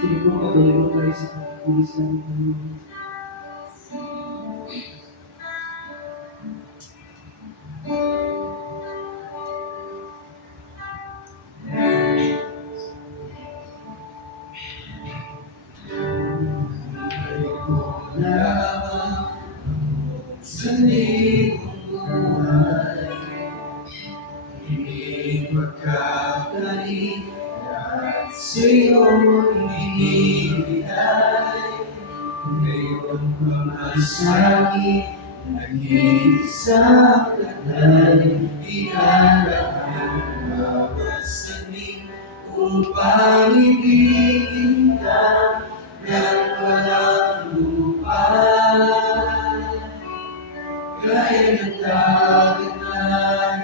Sige po, patuloy mo tayo sa pagpulis ng Panginoon. Sa libong buhay, hindi magkakali at sa'yo'y hinihintay. Ngayon pamasahe, nag-iisang tatay, inalahan bawat saning upang ibigin ka ng walang lupay. Gaya ng dagat na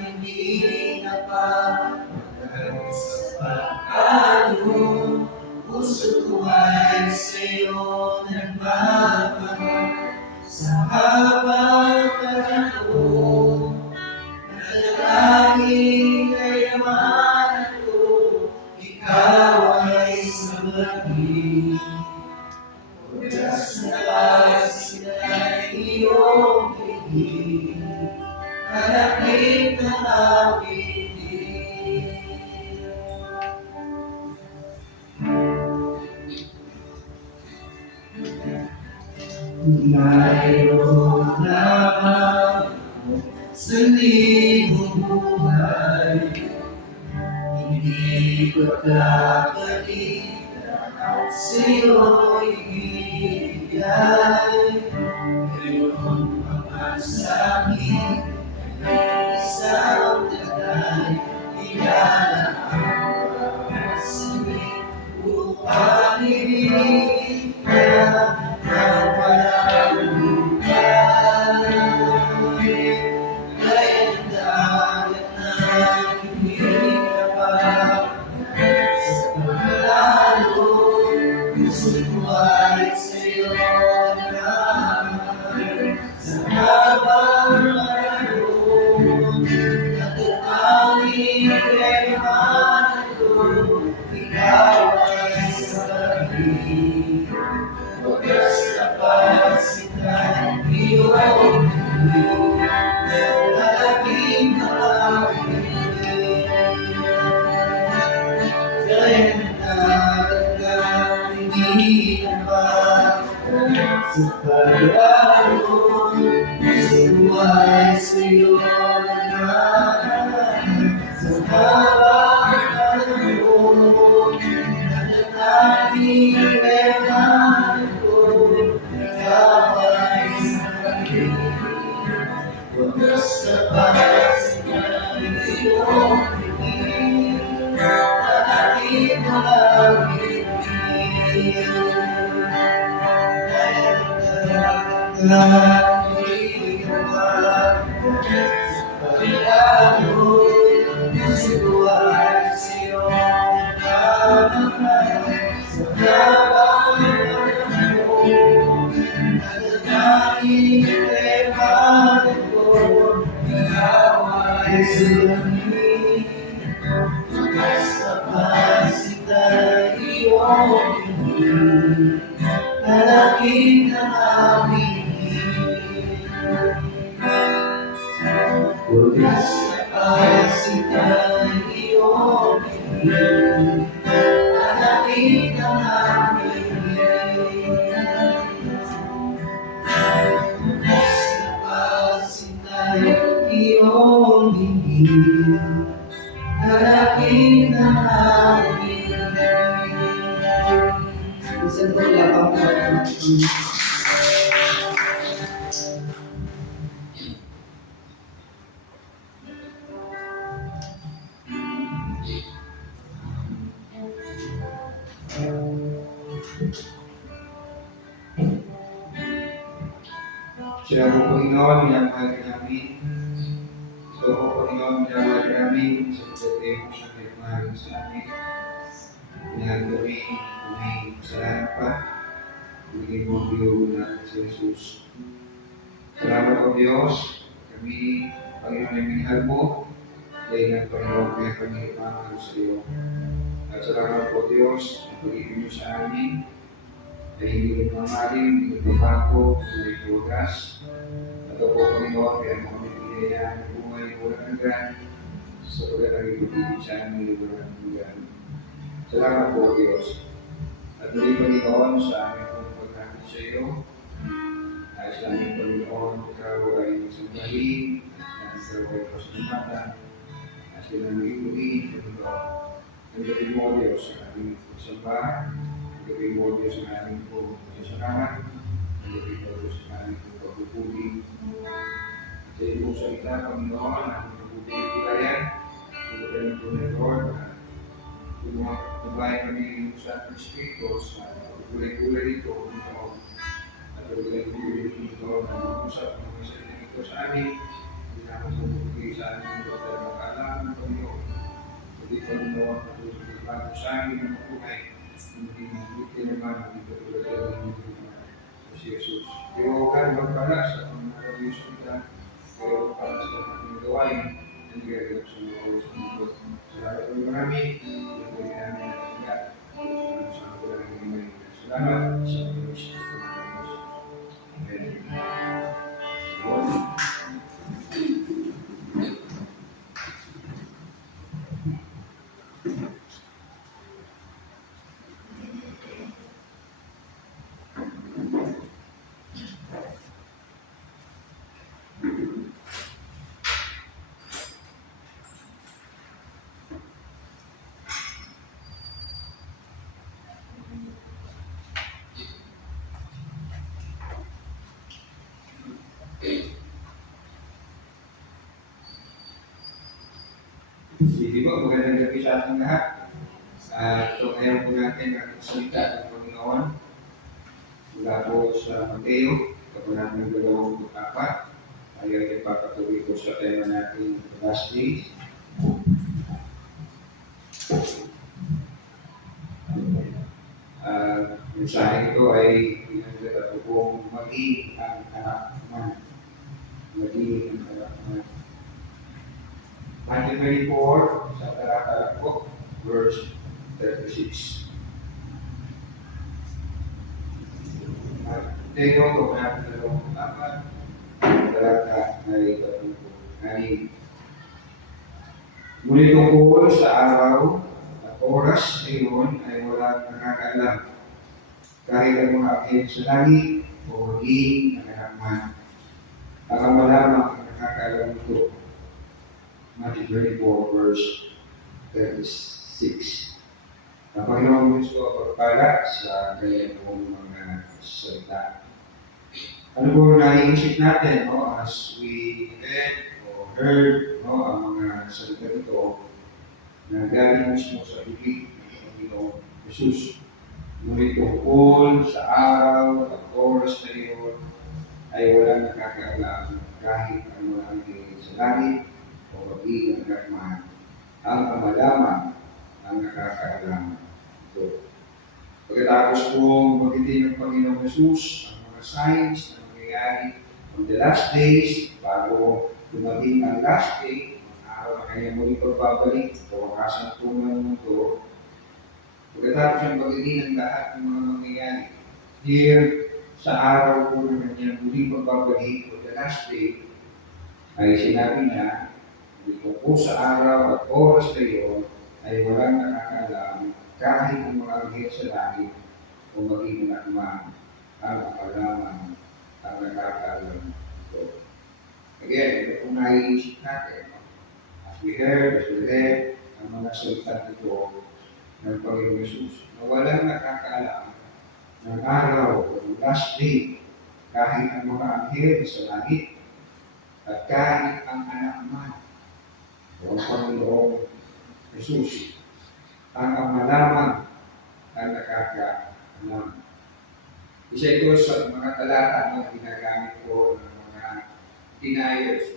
hindi napapagad sa pagkano, puso ko ay sa'yo nagmamahal. Sa habang panahon, nanalangin kayamanan ko, ikaw ay sumagi. Wagas na lasin ay iyong bigay, kalapit ng aking diin. Mayroon lamang sa libong buhay, hindi ko kakalita at sa'yo'y ibigay. Ngayon pamasahe, isang tatay, inalaang bawat sabi upang ibigin ka ng walang lupay. Gaya ng dagat na hindi napapagad sa pagkalalo, puso ko ay sa'yo nagmamahal. Sa habang panahon, natatanging kayamanan ko, ikaw ay sabi. Wagas na pagsitang iyong bigay, kalapit ng aking diin. Gaya ng dagat na hindi napapagad sa paglalaro, puso ko ay sa'yo nagmamahal. Sa habang panahon, natatanging kayamanan ko, ikaw ay sabi. Wagas na pagsitang iyong bigay, kalapit ng aking diin. Gaya ng dagat na hindi napapagad sa paglalaro, puso ko ay sa'yo nagmamahal. Sa habang panahon, natatanging kayamanan ko, ikaw ay sabi. Wagas na pagsitang iyong bigay, kalapit ng aking diin. Wagas na pagsitang iyong bigay, kalapit ng aking diin. Wagas na pagsitang iyong bigay, kalapit ng aking diin. Isang paglapang ka ng Siya po, Panginoon, minamahal ka namin. So po, Panginoon, minamahal ka namin sa pagdating mo sa pagmahal sa amin. Minahal kami, salamat pa. Bigay mo ang biyo natin sa Jesus. Salamat po, Diyos. Kami, Panginoon, ay minahal mo. Dahil ang Panginoon, kaya kami mamahal sa iyo. At At salamat po Diyos, pag-ibig niyo sa amin, ay hindi nagmamaling, hindi nagbabago, hindi nagbugas. At po Panginoon, kaya mo kami pinayaan ng buhay, walang hanggan, sa pagkakaging pag-ibig sa amin, walang hanggan. Salamat po Diyos. At muli Panginoon, sa aming pong pagkakit sa iyo, ay sa aming Panginoon, ikaw ay magsambahin, at ikaw ay pasalamatan, at sila naging Panginoon. Ang gawin mo Diyos sa aming pagsambahan, ang gawin mo Diyos sa aming pagsasalamat, ang gawin mo Diyos sa aming pagpupuli. Sa iyong salita, Panginoon, ang pagpupuli ko yan, ang gawin ko na Lord, tumabayan kami sa ating Espiritu sa pagpupuli-puli dito, Panginoon. At pagpupuli dito, ang usap ng salita dito sa amin, hindi na ako pupuli sa aming pagkakaalaman, Panginoon. Hindi Panginoon, bago sa amin ang buhay, hindi naman ang ipatulad ng si Jesus. Pero kalibang pala sa pangalawi sa kita, pero para sa ating gawain, hindi gagawin sa mga oras ng mundo. Salamat po marami, yung pwede namin natingat, sa mga walang himay. Salamat sa mga isip ko ng Diyos. Amen. Sige po, magandang gabi sa ating lahat. Ito ngayon po natin ang salita ng Panginoon mula po sa Mateo, kabanata ng 24. Tayo ay papatuloy po sa tema natin last days. Mensahe ito ay pinagdata po kung maging ang anak man. Maging ang anak man. Matthew 24, sa talata po, verse 36. Mateo, kabanata ng 24, talata ay 36. Ngunit tungkol sa araw at oras ngayon ay walang nakakaalam, kahit ang mga akhir sa langit o maging ang anak man. Ang ama lamang ang nakakaalam ito. Matthew 24, verse 36. Ang Panginoong Diyos ko pagpala sa kanyang mga salita. Ano po naiisip natin, no, as we read or heard, no, ang mga salita nito na galing mismo sa bibig ng Panginoong Jesus. Ngunit tungkol sa araw at oras na iyon ay walang nakakaalam kahit ang mga anghel sa langit o maging ang man. Ang ama lamang ang nakakaalam ito. Pagkatapos pong magitin ng Panginoong Jesus ang mga signs na mangyayari on the last days, bago dumating ang last day, ang araw na kanyang muling pagbabalik, kawakasan po ng mundo. Pagkatapos ang magitin ng lahat ng mga mangyayari, here sa araw po ng kanyang muling pagbabalik, on the last day, ay sinabi niya, dito po sa araw at oras na iyon ay walang nakakaalam kahit ang mga anghel sa langit o maging anak man ang akalaman ang nakakaalam ito. Again, ito kung naiisip natin, as we heard, as we read, ang mga salita nito ng Panginoong Jesus, na walang nakakaalam ng araw o ng last day kahit ang mga anghel sa langit at kahit ang anak man o ang Panginoong Jesus, ang ama lamang ang nakakaalam. Isa ito sa mga talata na ginagamit ko ng mga deniers,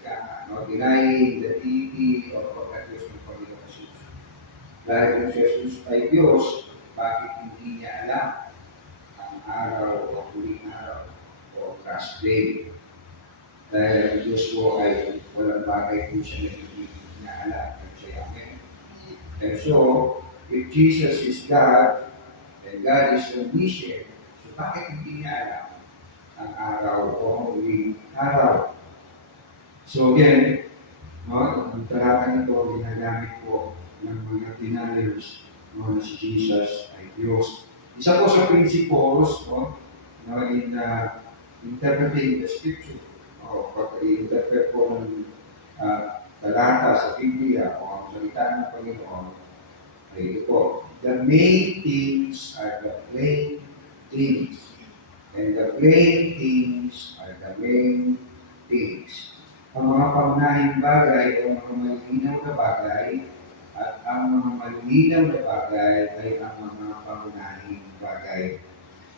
denying the deity o pagka-Diyos ng Panginoong Jesus. Dahil kung si Jesus ay Diyos, bakit hindi niya alam ang araw o huling araw o last day? Dahil ang Diyos ko ay walang bagay kung siya na hindi niya alam. And so, If Jesus is God, and God is omniscient, so bakit hindi niya alam ang araw o ang huling araw? So again, no, ang talatang ito, ginagamit po ng mga deniers, no, na si Jesus ay Diyos. Isa po sa principles, no, in interpreting the scripture, o pag-interpret po ng talata sa Biblia o ang salita ng Panginoon, ay ito po, the main things are the plain things, and the plain things are the main things. Ang mga pangunahing bagay ay mga malinaw na bagay, at ang mga malinaw na bagay ay ang mga pangunahing bagay.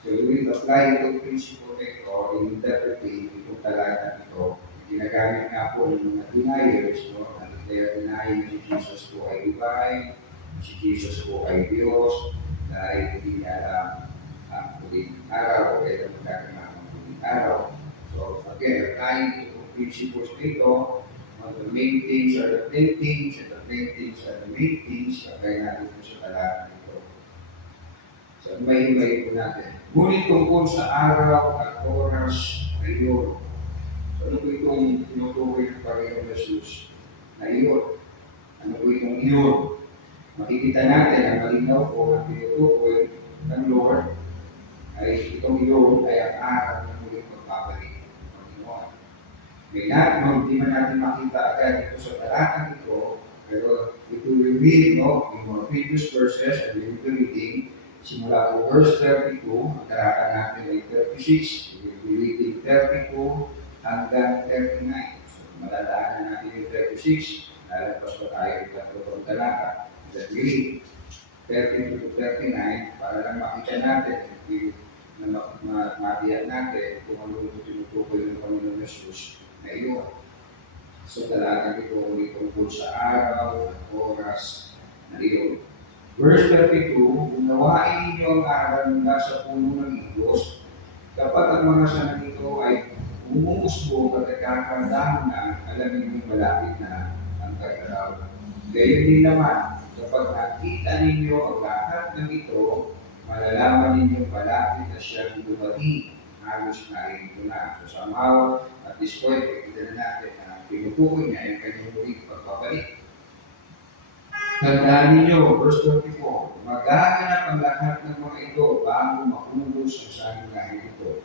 So we will apply itong principle ito in interpreting itong talata ito. Ginagamit nga po ng mga deniers, no? At they are denying si Jesus po ay divine, si Jesus po ay Diyos, dahil hindi niya alam ang huling araw o kaya magkakanang ang huling araw. So again, applying itong principles nito, the main things are the plain things, and the plain things are the main things, apply natin ito sa talata nito. So may po natin. Ngunit tungkol sa araw at oras na iyon. So ano po itong tinutukoy ng Panginoon Jesus na iyon? Ano po itong iyon? Makikita natin ang malinaw po ang tinutukoy ng Lord ay itong iyon ay ang araw ng muling pagbabalik ng Panginoon. Hindi man natin makita agad ito sa talatang ito, pero ito will read, no, in mga previous verses and we will be reading simula po verse 32, ang talata natin ay 36, we will be reading 32 hanggang 39. So, maladaanan natin yung 36, lalabas pa tayo yung tatlong talata. That we read 32 to 39 para lang makita natin na matiyan natin kung ano yung tinutukoy ng Panginoon Jesus na iyon. So talagang ito ulit tungkol sa araw at oras na iyon. Verse 32, unawain ninyo ang aral mula sa puno ng igos, kapag ang mga sanang ito ay umuusbong at nagkakandang na, alamin ninyo malapit na ang kagaraw. Gayon din naman, kapag nakita ninyo ang lahat ng ito, malalaman ninyo malapit na siya dumating. Halos na rin ito na. So somehow, at this point, kita na natin na pinutukoy niya yung kanyang muling pagpapalik. Tandaan ninyo, verse 24, magaganap ang lahat ng mga ito bago maubos ang saming langit ito.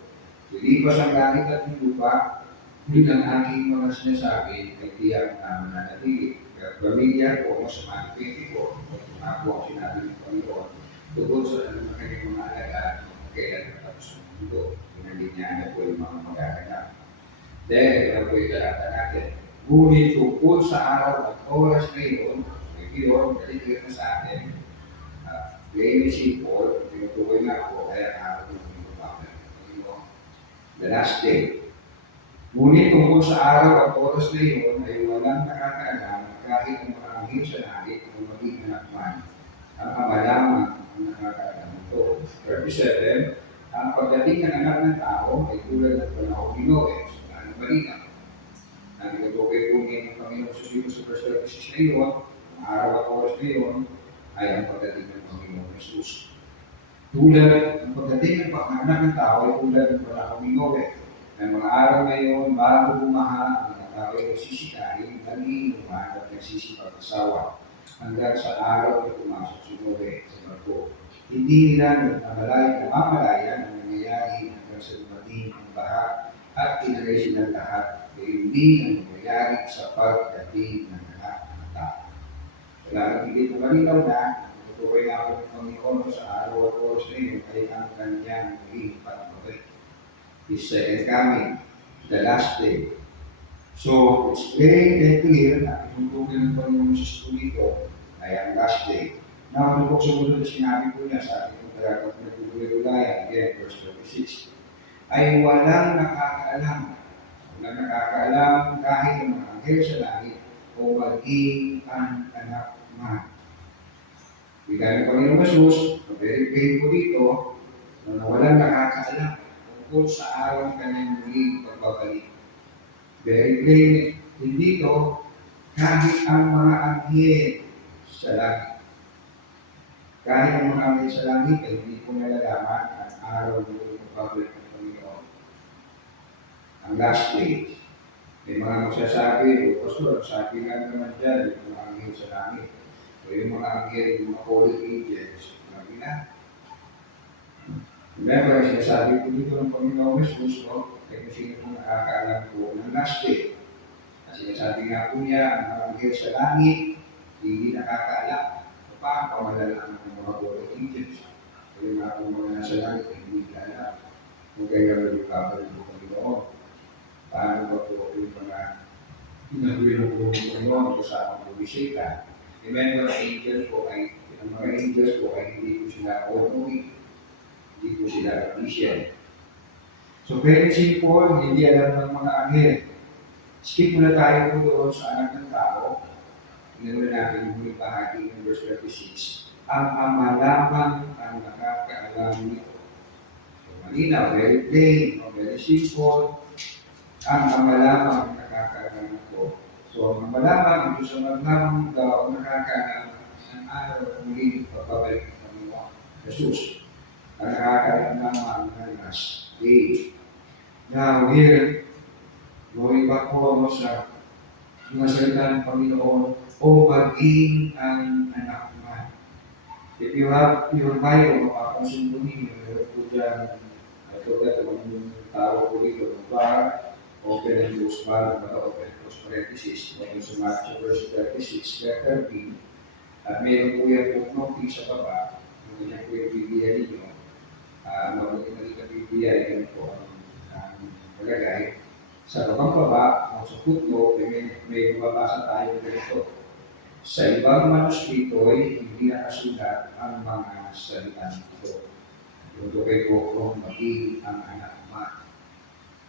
Lilipas ang langit at ng lupa, ngunit ang aking mga sinasabi ay tiyak na mananatili. Pamilya ko sa mga 24, na po ang sinabi ng Panginoon, tungkol sa kanyang mga alagaan, kailan natapos ang mundo. Pinalinyana po yung mga magaganap. Then, ito po yung talata natin. Ngunit tungkol sa araw at oras na iyon, dalitigyan na sa atin, plain and simple, tinutukoy nga po, kaya araw ng Panginoon. The last day. Ngunit tungkol sa araw at oras na iyon ay walang nakakaalam kahit ang mga anghel sa langit o maging anak man. Ang ama lamang ang nakakaalam ito. 37, ang pagdating ng anak ng tao ay tulad ng panahon ni Noe. So, ano balita? Nagtutukoy po niya ng Panginoon sa verse 36 na iyon, ang araw at oras na iyon ay ang pagdating ng Panginoon Jesus. Tulad, ang pagdating ng anak ng tao ay tulad ng panahon ni Noe. Ang mga araw na iyon, bago bumaha, ang mga tao ay nagsisikain, nag-iinuman at nagsisipag-asawa hanggang sa araw na pumasok si Noe sa barko. Hindi nila namamalayan ang nangyayari hanggang sa dumating ang baha at tinagay silang lahat, kaya hindi ang nangyayari sa pagdating ng lahat ng tao. Kailangan hindi na malinaw na, tutukoy nga po ng Panginoon sa araw at oras na iyon ay ang kanyang muling pagbabalik. His second coming, the last day. So, it's plain and clear na inutukoy ng Panginoon sa dito ay ang last day. Now, ano po sumunod na sinabi po niya sa ating talagang nagtutulay-ulayan, again, verse 26, ay walang nakakaalam. Walang nakakaalam kahit ang mga anghel sa langit o maging ang anak man. Bigay ng Panginoon Jesus, very plain po dito, na walang nakakaalam tungkol sa araw ng kanyang muling pagbabalik. Very plain din dito, kahit ang mga anghel sa langit. Kahit ang mga anghel sa langit ay hindi ko nalalaman ang araw ng pagbabalik ng Panginoon. Ang last day. May mga magsasabi, o pastor, sabi nga naman dyan, yung mga anghel sa langit. O yung mga anghel, yung mga holy angels. Sabi na. Remember, sinasabi ko dito ng Panginoon Jesus, no? Kaya kung sino kung nakakaalam po ng last day. At sinasabi nga po niya, ang mga anghel sa langit, hindi nakakaalam. Paano pa malalaman ng mga holy angels? Kaya nga kung mga nasa langit, hindi alam. Kung kaya yung kapalit ng Panginoon. Paano ba po yung mga inabuelo po ng Panginoon kasama po bisita? Remember, angels po ay, ang mga angels po ay hindi po sila ordinary. Hindi po sila official. So, very simple, hindi alam ng mga anghel. Skip muna tayo po doon sa anak ng tao. Tingnan muna natin yung huling bahagi ng verse 36. Ang ama lamang ang nakakaalam nito. So, malinaw, very plain, very simple. Ang ama lamang ang nakakaalam nito. So, ang ama lamang, ang Diyos ang lamang daw nakakaalam ng araw ng muling pagbabalik ng Panginoon Jesus. Ang nakakaalam lamang ng last day. Now, here, going back po sa mga salita ng Panginoon, o maging ang anak man. If you have your Bible, mapapansin mo ninyo, meron po dyan, ito yung tawag po dito, bar, open and close bar, open and close parenthesis, ngayon sa Matthew verse 36, letter B, at meron po yan po notice sa baba, yung ganyan po yung Biblia ninyo, mabuti na Biblia, yan po ang palagay. Sa babang baba, o sa footnote, may mababasa tayo ganito. Sa ibang manuskrito ay hindi nakasulat ang mga salita nito. Ito kay kung maging ang anak man.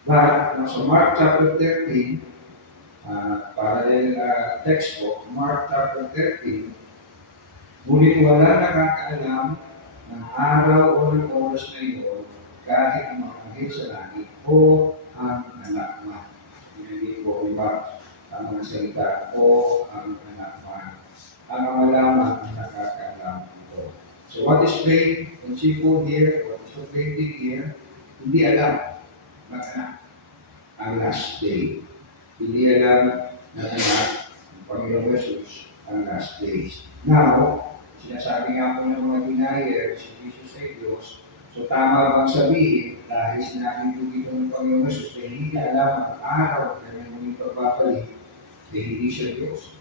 But, sa Mark chapter 13, parallel text po, Mark chapter 13, ngunit wala nakakaalam ng araw o ng oras na iyon kahit ang mga anghel sa langit o ang anak man. Hindi po iba ang mga salita o ang anak man. Ang mga lamang ang nakakaalam ito. So what is plain and simple here, what is plain here, hindi alam ng anak ang last day. Hindi alam ng anak ng Panginoon Jesus ang last days. Now, sinasabi nga po ng mga denier, si Jesus ay Diyos. So tama bang sabihin, dahil sinabi po dito ng Panginoon Jesus, na hindi niya alam ang araw na may muling pagbabalik, na hindi siya Diyos.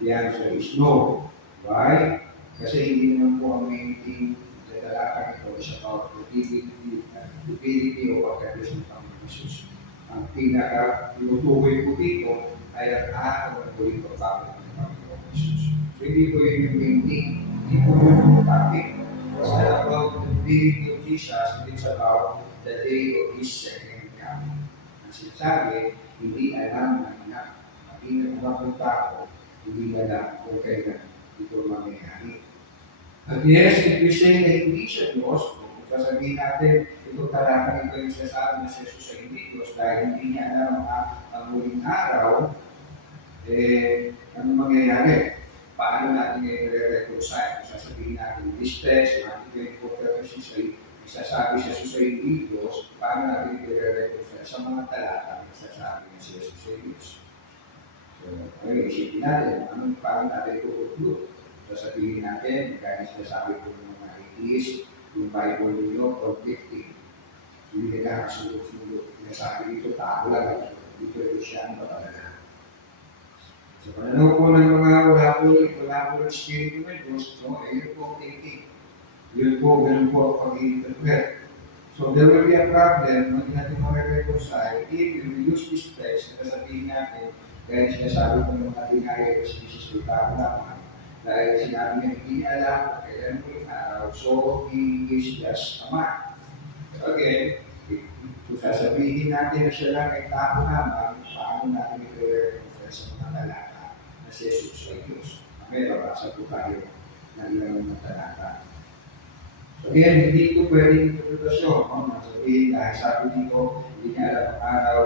The answer is no. Why? Kasi hindi naman po ang main thing sa talata ito is about the divinity o pagkakos ng Panginoon Jesus. Ang pinaka-tinutukoy po dito ay ang araw na muling pagbabalik ng Panginoon Jesus. So hindi po yun yung main thing. Hindi po yun yung topic. It's not about the divinity of Jesus, it's about the day of His second coming. Ang sinasabi, hindi alam ng anak. Hindi na mga tao, hindi alam kung kailan ito mangyayari. At yes, if you say na hindi siya Diyos, kung sasabihin natin, ito talaga ito yung sasabi na si Jesus ay hindi Diyos dahil hindi niya alam ang muling araw, ano mangyayari? Paano natin i-reconcile? Kung sasabihin natin, this text, Matthew 24:36 ay isasabi si Jesus ay hindi Diyos, paano natin i-reconcile sa mga talata na isasabi na si Jesus ay Diyos? So, isipin natin, paano natin ito sasabihin natin, kaya sinasabi ko ng mga atheist, yung Bible ninyo, objective. Hindi ka kasulot-sulot. Sinasabi dito, tao lang. Dito siya ang talaga. So, pananaw po ng mga wala po ng Espiritu ng Diyos, no, yun po ang thinking. Yun po, ganun po ang pag-i-interpret. So, there will be a problem when natin ma-reconcile if you use this text na sabihin natin, kaya sinasabi ko ng mga dinaya si Jesus ay tao lamang. Dahil sinabi niya, hindi alam na kailan po yung araw, so he is just a man. So again, kung sasabihin natin na siya lang ay tao lamang, paano natin ito sa mga talata na si Jesus ay Diyos? May babasa po tayo ng ilang mga talata. So again, hindi ko pwedeng interpretasyon. Sabihin, dahil sabi dito, hindi niya alam ang araw,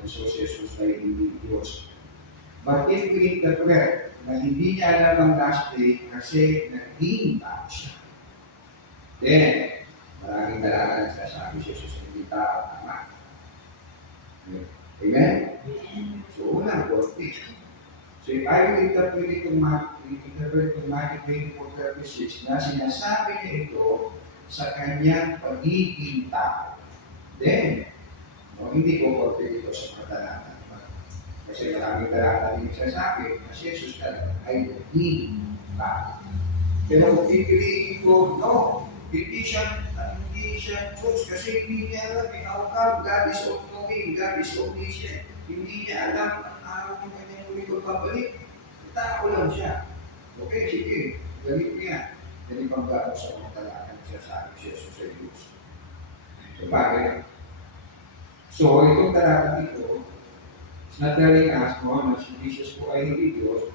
and so si Jesus ay hindi Diyos. But if we interpret na hindi niya alam ang last day kasi naging tao siya. Then, maraming dalaga nagsasabi si Jesus, hindi tao, tama. Amen? So, unang konti. So, if I will interpret itong Matthew 24:36 na sinasabi niya ito sa kanyang pagiging tao, then, no, hindi ko konti ito sa mga dalaga. Kasi maraming dalaga din nagsasabi na si Jesus talaga ay naging tao. Pero kung pipiliin ko, no, hindi siya Diyos kasi hindi niya alam, how come God is all knowing, God is omniscient. Hindi niya alam ang araw ng kanyang muling pagbabalik. Tao lang siya. Okay, sige, galit niya. Ganun pang gano'n sa mga talaga nagsasabi si Jesus sa Diyos. So, bakit? So, itong talaga dito, it's not telling us na si Jesus po ay hindi Diyos,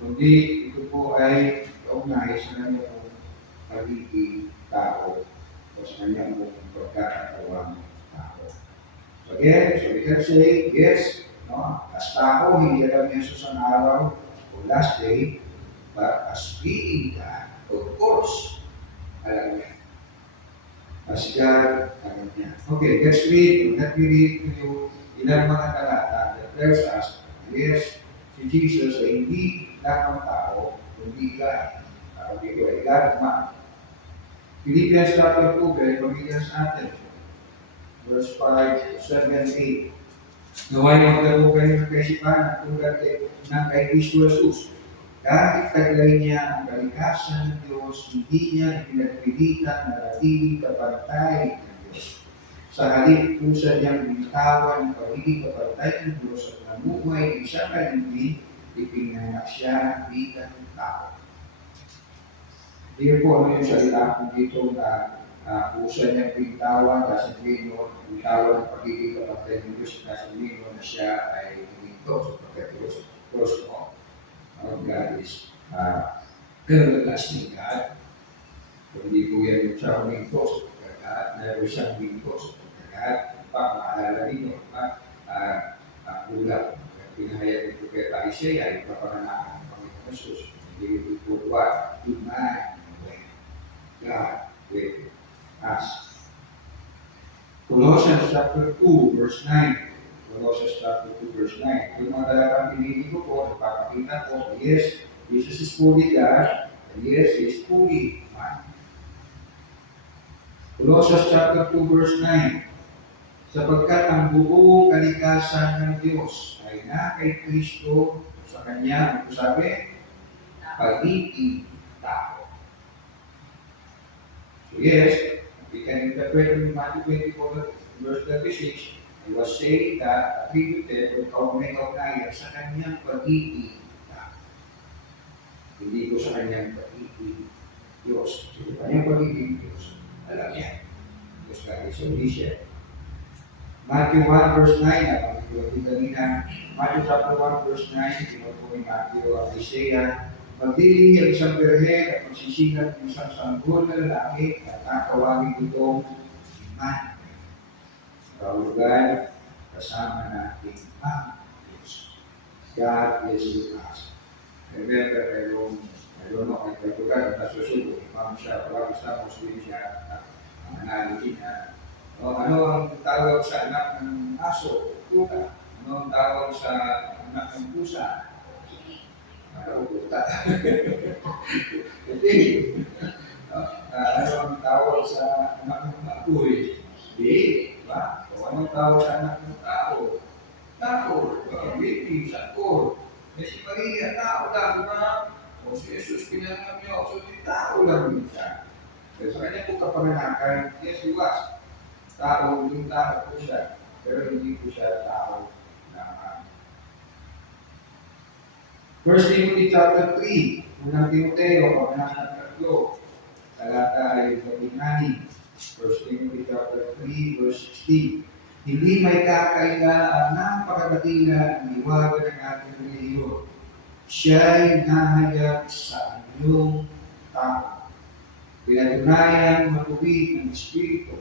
kundi ito po ay kaugnay sa kanyang pagiging tao o sa kanyang pagkakatawang tao. So again, so we can say, yes, no, as tao, hindi alam niya sa araw o last day, but as being God, of course, alam niya. As God, alam niya. Okay, let me read to you ilang mga talata that tells us, yes, si Jesus ay hindi lamang tao, kundi God. Tawag dito ay God man. Philippians chapter 2, very familiar sa atin. Verse 5, 7, 8. Naway magkaroon kayo ng kaisipan at tulad ng kay Kristo Jesus. Kahit taglay niya ang kalikasan ng Diyos, hindi niya pinagpilitan na natiling kapantay ng Diyos. Sa halip pusa niyang binitawan ng pagiging kapantay ng Diyos at namuhay isang kalingin, ipinanganak siya bilang tao. Hindi po ano yung salita kung dito na pusa niyang binitawan, doesn't mean no, binitawan ng pagiging kapantay ng Diyos, doesn't mean no, na siya ay huminto sa pagkakos. Of course, no? God is everlasting God. Kung hindi po yan yung siya huminto sa pagkakat, meron siyang huminto sa pagkakat, maalala ninyo, ulat. Pinahayag ng Propeta Isaiah, ipapanganakan ng Panginoon Jesus. Hindi po what? Iman with God with us. Colossians chapter 2, verse 9. Colossians chapter 2, verse 9. Yung mga dalagang pinili ko po, nagpapakita ko, yes, Jesus is fully God, and yes, He is fully man. Colossians chapter 2, verse 9. Sapagkat ang buong kalikasan ng Diyos ay na kay Kristo sa Kanya, ano sabi? Pagiging tao. So yes, we can interpret in Matthew 24, verse 36, I was saying that attributed o may kaugnayan sa kanyang pagiging tao. Hindi ko sa kanyang pagiging Diyos. So, kanyang pagiging Diyos, alam niya. Diyos ka is omniscient. Matthew 1 verse 9, Matthew chapter 1 verse 9, po ni Matthew at Isaiah, magdiling ang isang birhen at magsisigat ng isang sanggol na lalaki at tatawagin itong Iman. Kahulugan, kasama natin ang Diyos. God is with us. Remember, I don't know, ang kahulugan at nasusulo, ipang siya, pag isa Muslim siya, ang analogy na, ano ang tawag sa anak ng aso? Tuka. Ano ang tawag sa anak ng pusa? Puta. Ano ang tawag sa anak ng baboy? Diba? O anong tawag sa anak ng tao? Tao. Baby, sakor. Si Maria, tao lang, diba? O si Jesus, pinangalan niya. So, tao lang siya. Pero sa kanya po kapanganakan, yes, he was. Tao, yung tao po siya, pero hindi po siya tao naman. 1 Timothy chapter 3, unang Timoteo, pagkakang 3, talata ay 19. 1 Timothy chapter 3, verse 16. Hindi may kakaila ang napakadakila ang iwagan ng ating reliyon. Siya'y nahayag sa inyong tao. Pinatunayan matuwid ng Espiritu.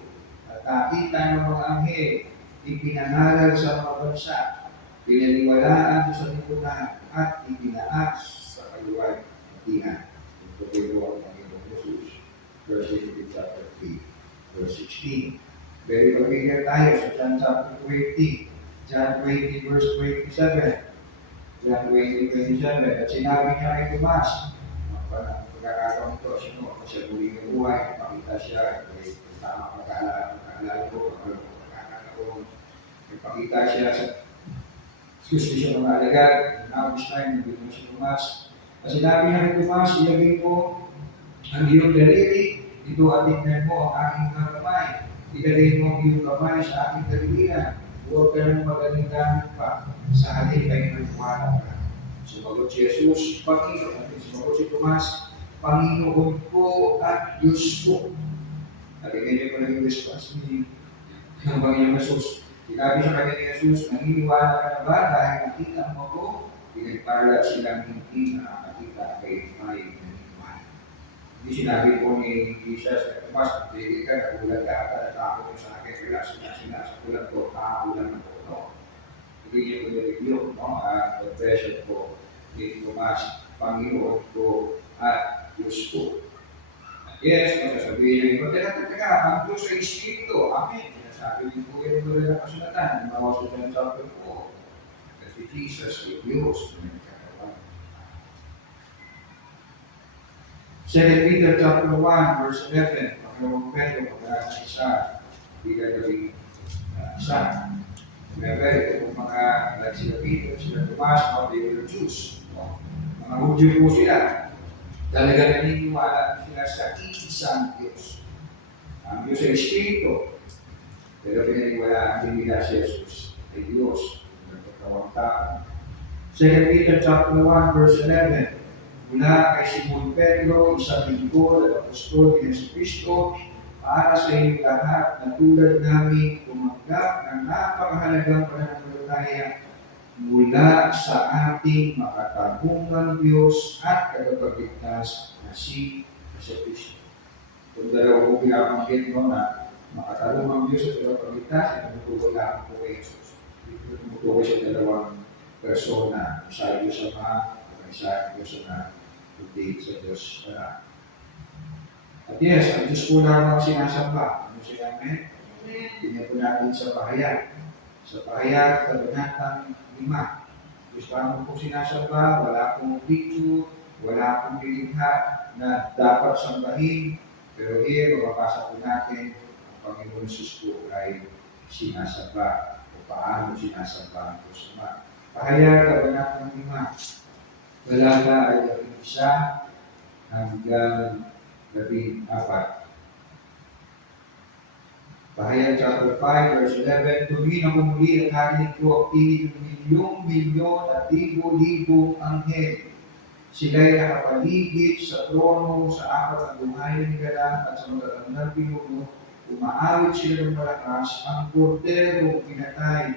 Nakita ng mga anghel, ipinangaral sa mga bansa, pinaniwalaan sa lipunan at itinaas chapter 1, Matihan. Ito kayo ang Panginoong Jesus. First Timothy chapter 3, verse 16. Very familiar tayo sa John chapter 20. John 20, verse 27. John 20, 27. At sinabi niya kay Tomas, pagkakataon ito, sino? Kasi muli ng buhay, makita siya, tama pagkaalala ko, pagkakataon, ipakita siya sa excuse siya mga alagad, now this time, nandito mo si Tomas. At sinabi niya kay Tomas, ilagay mo ang iyong daliri, ito at tignan mo ang aking mga kamay. Ilagay mo ang iyong kamay sa aking dalirihan. Huwag ka nang magaling-gamit pa. Sa halip ay nagwala ka. Sumagot si Jesus, Panginoon. Sumagot si Tomas, Panginoon ko at Diyos ko. Nalagay niyo pa lang yung response ng Panginoon Jesus. Sinabi sa kanya ni Jesus, naniniwala ka na ba dahil nakita mo ko? Pinagpala silang hindi nakakita kay may naniniwala. Hindi sinabi po ni Jesus na Tomas, hindi ka, nagulat ka ata, natakot mo sa akin, kaya sinasakulat ko, kakakulan mo. No? Hindi niya ko nilagyo, no? Confession ko ni Tomas, Panginoon ko at Diyos ko. Yes, kung sasabihin niyo, teka, ang Diyos ay Espiritu. Amen. Sinasabi din po yung doon ng kasulatan. Ang bawas ko dyan sa akin po. Kasi Jesus ay Diyos. 2 Peter chapter 1, verse 11. Panginoong Pedro, pagkakasa isa, hindi ka gawing isa. Remember, ito po mga, like sila Peter, sila Tomas, mga they were Jews. Mga Hudyo po sila. Talaga naniniwala sila sa isang Diyos. Ang Diyos ay Espiritu. Pero pinaniwalaan nila si Jesus ay Diyos. Nagkakawang tao. 2 Peter chapter 1, verse 11. Mula kay Simon Pedro, isang lingkod at apostol ni Jesucristo, para sa inyong lahat na tulad namin tumanggap ng napakahalagang pananampalataya mula sa ating makatarungang Diyos at tagapagligtas na si Jesucristo. Kung dalawa po pinapanggit mo na makatarungang Diyos at tagapagligtas, tumutukoy lang po kay Jesus. Tumutukoy sa dalawang persona, isa Diyos Ama, isa Diyos na hindi sa Diyos na. At yes, ang Diyos po lamang sinasamba. Ano siya namin? Tingnan po natin sa Pahayag. Sa Pahayag, Kabanatang 5. Diyos lamang po sinasamba, wala pong picture, wala pong nilikha na dapat sambahin. Pero here, mababasa po natin, ang Panginoon Jesus po ay sinasamba. O paano sinasamba ang Diyos Ama. Pahayag, Kabanatang 5. Talata ay 1 hanggang 14. Pahayag chapter 5, verse 11, tuwing ako muli at narinig ko ang tinig ng milyong-milyon at libo-libong anghel. Sila'y nakapaligid sa trono, sa apat na buhay ng galang at sa magagamnang pinuno. Umaawit sila ng malakas, ang kordero pinatay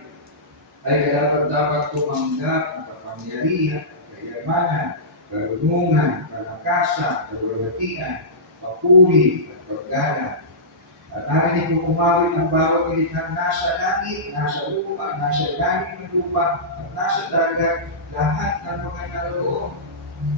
ay dapat tumanggap ng kapangyarihan, kayamanan, karunungan, kalakasan, kaluwalhatian, papuri at paggalang. At narinig mo umawit ang bawat nilikhang nasa langit, nasa lupa, nasa langit ng lupa, at nasa dagat, lahat ng mga naroon.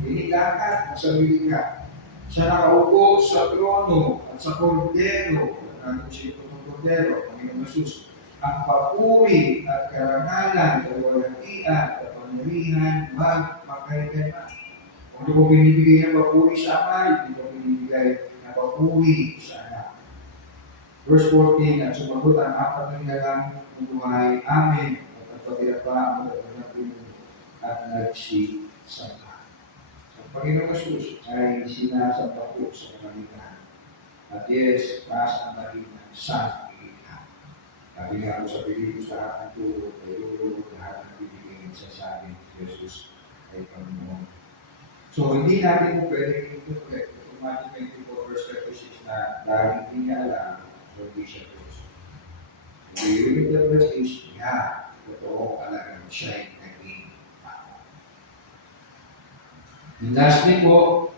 Inilahat sa lilikha. Siya nakaupo sa trono at sa kordero, at siya itong kordero, Panginoon Jesus, ang papuri at karangalan, kaluwalhatian, at pangyarihan, magpakailanman. Kung di ko binibigay ng papuri sa Ama, hindi ko binibigay ng papuri sa Anak. Verse 14, at sumagot ang apat ng dalang ng buhay, Amen, at nagpatira pa ang at nagsisamba. Ang Panginoong Jesus ay sinasamba po sa kanilang. At yes, taas ang naging sa ilikha. Sabi nga po sa Pilipos, lahat ng tulog ay lulog, lahat ng bibigyan sa sabi ni Jesus ay Panginoon. So, hindi natin po pwede interpret automatic 24 verse 36 na dahil hindi niya alam, so hindi siya Diyos. If you interpret this, yeah, totoo talagang siya ay naging tao. And lastly po,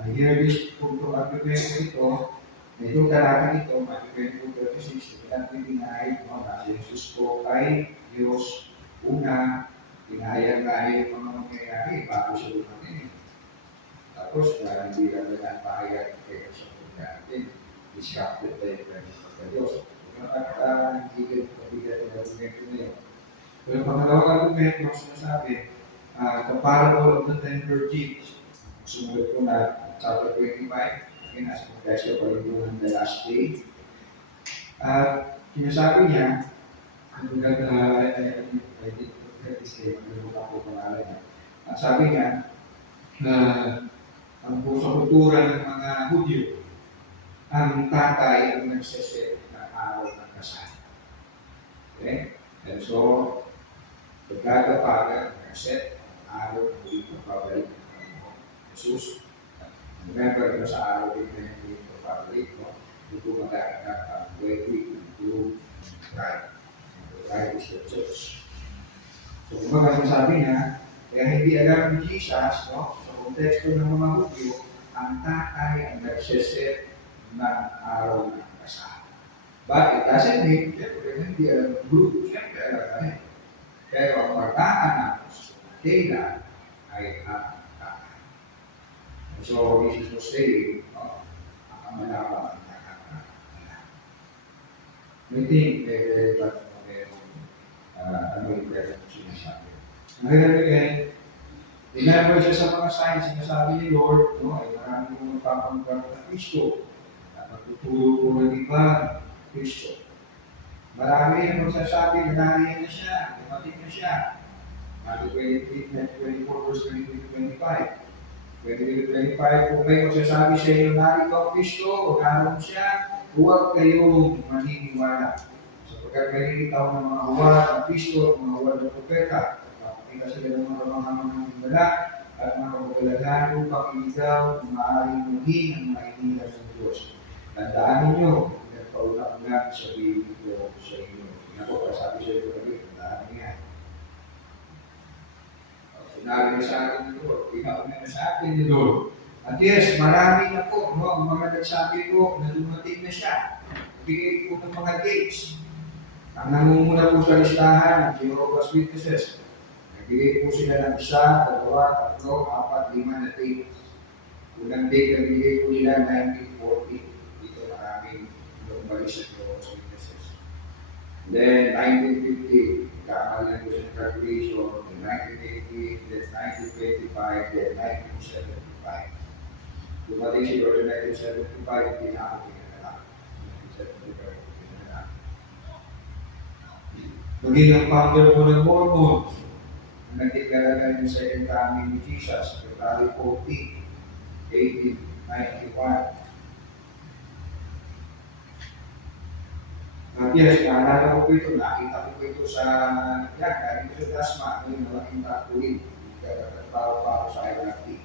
I hear this punto argumento ito, na itong talagang ito, Matthew 22:36, natin dinahin mo na si Jesus po ay Diyos. Una, dinahayag nga yung mga mangyayari bago siya dumating. Tapos, hindi lang na pahayag kayo sa pagkain. Distracted tayo sa Diyos. At hindi kayo kabigat ng argumento na yun. Pero pangalawang argumento, ang sinasabi, the parable of the ten virgins. Sumunod ko na chapter 25, again, as confessor pa rin ng the last day. Sinasabi niya, ang sabi niya, ang sa kultura ng mga Hudyo, ang tatay ang nagsiset ng araw ng kasal. Okay? And so, pagkakapagan, nagset ang araw ng huling pagpabalik ng Panginoon Jesus. Remember, sa araw din na yung huling pagpabalik, ito mag-aagap ang wedding ng tulong ng bride. The bride is the church. So, kung sabi niya, kaya hindi alam ni Jesus, sa konteksto ng mga Hudyo, ang tatay ang nagsiset ng araw ng kasal. But it doesn't mean, siyempre, hindi alam ng group, siyempre alam na rin. Pero ang pagkaanapos, kailan ay ang tatay. So, this is to say, ang malabang ang nakakaalam. We think, but ano yung pwede kong sinasabi. Ngayon, remember siya sa mga signs, sinasabi ni Lord, ay marami kong magpapangkap na Kristo, na magtutulog ko ng iba, Kristo. Marami yung magsasabi na nariyan na siya, dumating na siya. Matthew 24 verse 20-25. 20-25, kung may magsasabi sa inyo, narito ang Kristo, o naroon siya, huwag kayong maniniwala. Sapagkat may ikaw ng mga huwad ng Kristo at mga huwad ng propeta. Kapakita sila ng mga himala at mga kabagalagan upang iligaw na maaaring muhin ang mga inilas ng Diyos. Tandaan ninyo, nagpaulak-ulak sa bibig ko sa inyo. Ako, kasabi sa inyo ulit, tandaan niya. Sinabi na sa akin ni Lord, ikaw na sa akin ni Lord. At yes, marami na po, ang mga nagsabi ko na dumating na siya. Bigay ko ng mga dates. Ang nangunguna po sa listahan ng Jehovah's Witnesses. Nagbigay po sila ng 1, 2, 3, 4, 5 na dates. Unang date na bigay po nila 1940. Dito maraming lumbali sa Jehovah's Witnesses. Then 1950, kakalan ko sa calculation. Then 1980, then 1925, then 1975. Dumating si Lord sa 1975, hindi na ako pinanalak. 1975, pinanalak. Maging ang founder po ng Mormons, nagdeklara na yung second coming ni Jesus, February 14, 1891. Yes, naalala ko po ito, nakita ko po ito sa, kahit ito sa Dasma, yung malaking takulin, nagkakatrabaho pa ako sa IRT.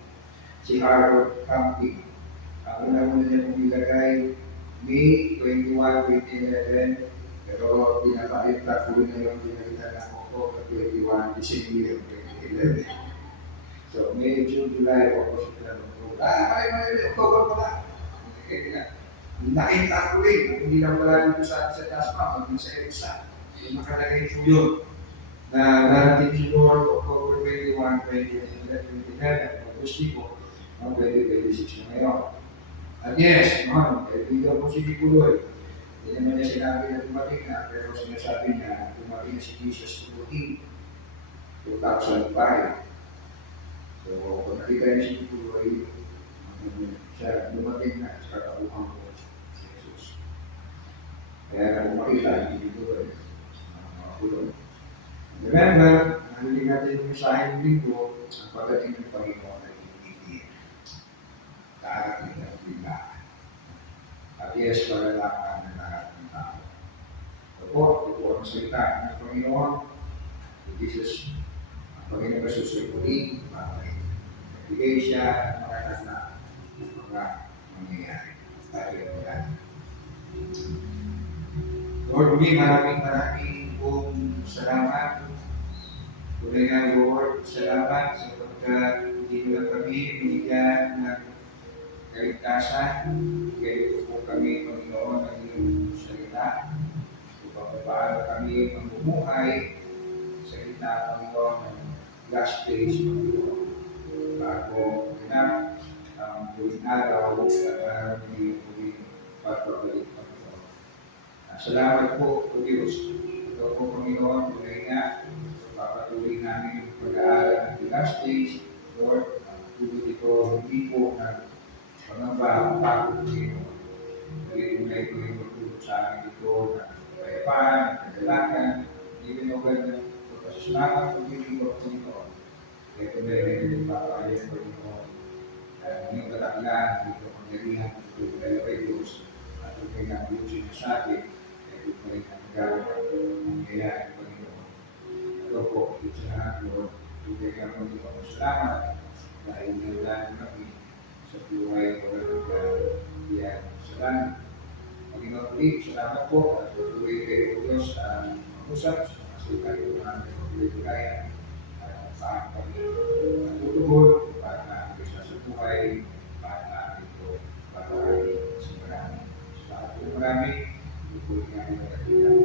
Si Harold Camping. Ang una-una niya pong ilagay, May 21, 2011, pero pinapahit takulin na yung pinalitan ng October 21, December 2011. So, May, June, July, August, September, October pala. Nakita ko rin, hindi lang pala dito sa Dasma, maging sa EDSA. Yung makalagay po yun, na narating si Lord, October 21, 2011, August 2026 na ngayon. At yes, kaibigan po si Niculoy. Hindi naman niya sinabi na dumating na, pero sinasabi niya, dumating na si Jesus Tubutin, 2005. So, kung nakita niya si Niculoy, siya dumating na sa katauhan ko. Kaya kung makita, hindi dito mga kulon. Remember, narinig natin yung mensahe ng linggo, ang pagdating ng Panginoon ay hindi darating ng biglaan. At yes, malalaman ng lahat ng tao. Ito ang salita ng Panginoon. Jesus, ang Panginoon ay susulitin, nagbigay siya ng mga tanda ng mga mangyayari. Tayo ang Lord, maraming pong salamat. Tunay nga, Lord, salamat sapagkat hindi mo lang kami binigyan ng kaligtasan. Kaya po kami, Panginoon, ng iyong salita. Upang paano kami mamumuhay sa gitna, Panginoon, ng last days, Panginoon. Bago na tuwing araw at muling pagpapalik pa ito. Salamat po, O Diyos. Ito po, Panginoon, tunay nga, papatuloy namin yung pag-aaral ng the last days, Lord, ang tulad ito, hindi po na pangamba ang pagod, Panginoon. Tunay ko yung magtulog sa amin ito na kayapaan, kagalakan, hindi binugan ng pagpasalamat ng Panginoon. Ito na rin yung papayag, Panginoon. Ngayong kataklan, dito pangyarihan, ito kay Diyos, at ito kay ang Diyos sinasabi, ito pa rin ang gawin at mangyayari, Panginoon. Ito po, ito sa lahat, Lord, ito kay ang Panginoon. Salamat dahil naglaan kami sa buhay ko na nagkakaliyan sa langit. Panginoon ulit, salamat po at tuloy kayo o Diyos sa mag-usap sa mga sukat ko na nagkakaliyan at paano kami natutugod para namin sa buhay, para namin ito pag-aari sa marami. Salamat po marami, ito po yung aming nagkakaliyan.